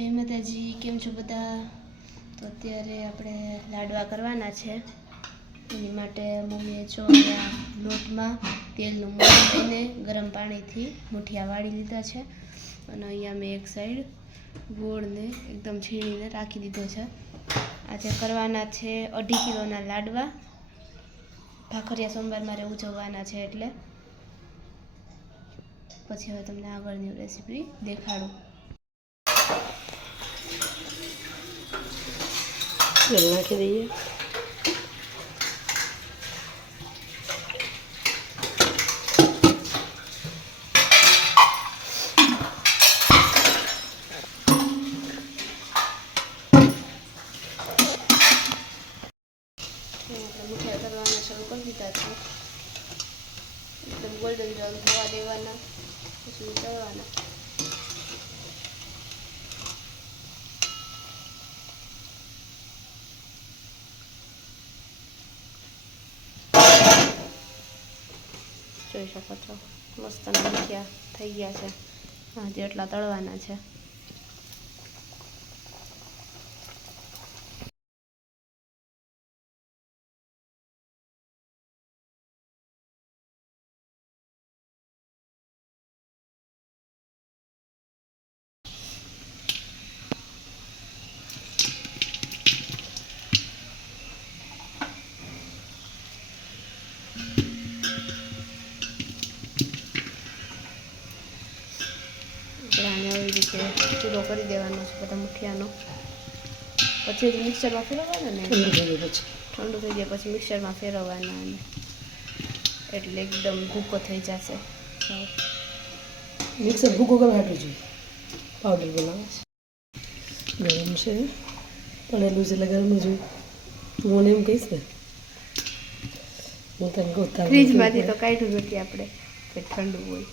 જય માતાજી, કેમ છો બધા? તો અત્યારે આપણે લાડવા કરવાના છે. એની માટે મમ્મીએ જો અહીંયા લોટમાં તેલનું મોણ લઈને ગરમ પાણીથી મુઠિયા વાળી લીધા છે. અને અહીંયા મેં એક સાઈડ ગોળને એકદમ છીણીને રાખી દીધો છે. આજે કરવાના છે 2.5 કિલોના લાડવા. ભાખરિયા સોમવાર મારે ઉજવવાના છે એટલે પછી હવે તમને આગળની રેસીપી દેખાડું. તેલ નાખી દઈએ. મુઠિયા કરવાના શરૂ કરી દીધા છે. એકદમ ગોલ્ડન બ્રાઉન થવા દેવાના, પછી તળવાના. જોઈ શકો છો મસ્તના મુઠિયા થઈ ગયા છે. આજે એટલા તળવાના છે. આને આવી રીતે ચૂલો કરી દેવાનો છે બધા મુઠિયાનો. પછી મિક્સરમાં ફેરવવાના ને ઠંડુ થઈ જાય પછી મિક્સરમાં ફેરવવાના અને એટલે એકદમ ભૂકો થઈ જશે. મિક્સર ભૂકો કરવા હાટું જોઈએ પાવડર બનાવે છે. ગરમ છે પડેલું છે એટલે ગરમ જોઈએ. હું મને એમ કહીશ ને, હું તને કહું ફ્રીજમાંથી તો કાઢ્યું નથી આપણે કે ઠંડુ હોય.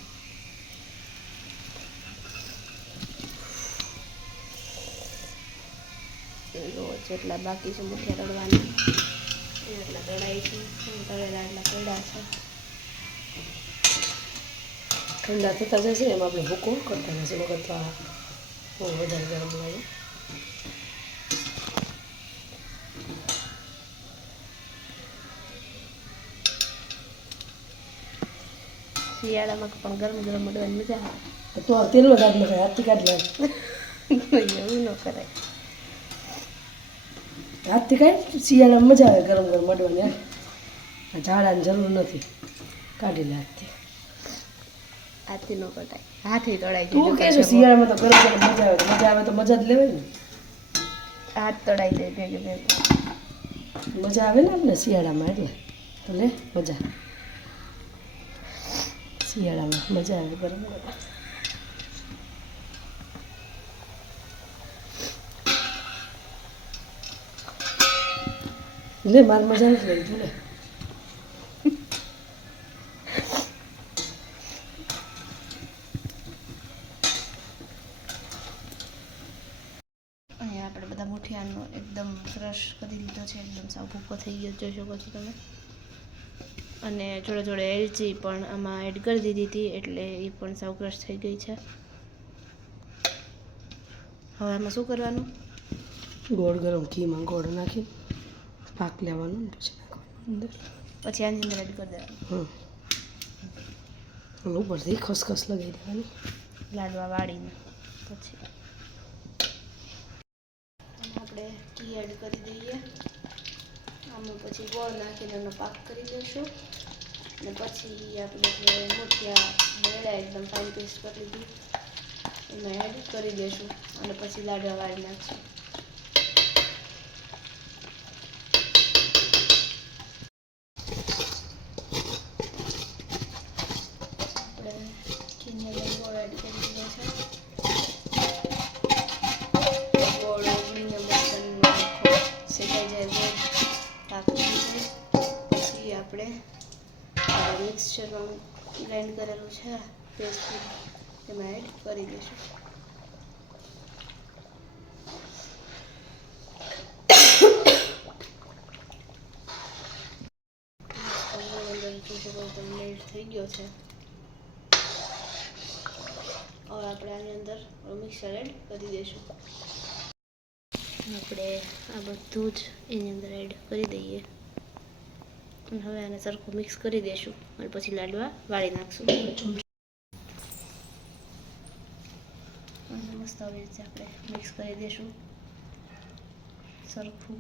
જેટલા બાકી છે મુઠિયા તળવાના એટલા તળાય છે. તળેલા એટલા પડ્યા છે. ઠંડા થતા જશે એમ આપણે ભૂકો કરતા જશે. વગર તો આ બહુ વધારે ગરમ લાગે. શિયાળામાં પણ ગરમ ગરમ મળવાની મજા આવે. તો તેલનો દાદ નખાય, હાથથી કાઢી લાગે. એવું ન કરાય. હાથથી કાઢી શિયાળામાં મજા આવે ગરમ ગરમ મળવાની. ઝાડાની જરૂર નથી, કાઢી લે હાથથી. હાથથી ન કટાય, હાથથી તળાય. તું કે છે શિયાળામાં તો ગરમ ગરમ મજા આવે. મજા આવે તો મજા જ લેવાય ને. હાથ તળાઈ જાય ભેગે ભેગું. મજા આવે ને આપણે શિયાળામાં એટલે તો લે મજા. શિયાળામાં મજા આવે ગરમ ગરમ. લે મારે મજા નથી લઈ લે. અહીંયા આપણે બધા મુઠિયાનો એકદમ ક્રશ કરી દીધો છે. એકદમ સાવ ભૂકો થઈ ગયો જોઈ શકો છો તમે. અને જોડે જોડે એલચી પણ આમાં એડ કરી દીધી હતી એટલે એ પણ સાવ ક્રશ થઈ ગઈ છે. હવે આમાં શું કરવાનું? ગોળ ગરમ ઘીમાં ગોળ નાખી પાક લેવાનું ને પછી નાખવાનું અંદર. પછી આની અંદર એડ કરી દેવાનું. ઉપરથી ખસખસ લગાવી દેવાની લાડવા વાળીને. પછી આપણે ઘી એડ કરી દઈએ. આમાં પછી ગોળ નાખીને એનો પાક કરી દઈશું. અને પછી આપણે જે મુઠિયા મેળા એકદમ ફાઇન પેસ્ટ કરી લીધી એમાં એડ કરી દઈશું. અને પછી લાડવા વાળી નાખીશું. ગોળ એડ કરી દીધો છે. ગોળ ઓગળીને શેકાઈ જાય ગોળ ઢાંકી દીધું. પછી આપણે મિક્સચરમાં ગ્રાઇન્ડ કરેલું છે પેસ્ટ એમાં એડ કરી દઈશું. મેલ્ટ થઈ ગયો છે. હવે આપણે આની અંદર મિક્સ મિક્સર એડ કરી દઈશું. આપણે આ બધું જ એની અંદર એડ કરી દઈએ અને હવે આને સરખું મિક્સ કરી દઈશું અને પછી લાડવા વાળી નાખશું. અને મસ્ત આવી રીતે આપણે મિક્સ કરી દઈશું સરખું.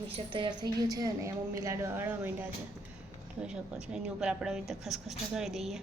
મિક્સર તૈયાર થઈ ગયું છે અને અહીંયા મમ્મી લાડવા વાળવા માંડ્યા છે, જોઈ શકો છો. એની ઉપર આપણે આવી રીતે ખસખસ લગાડી દઈએ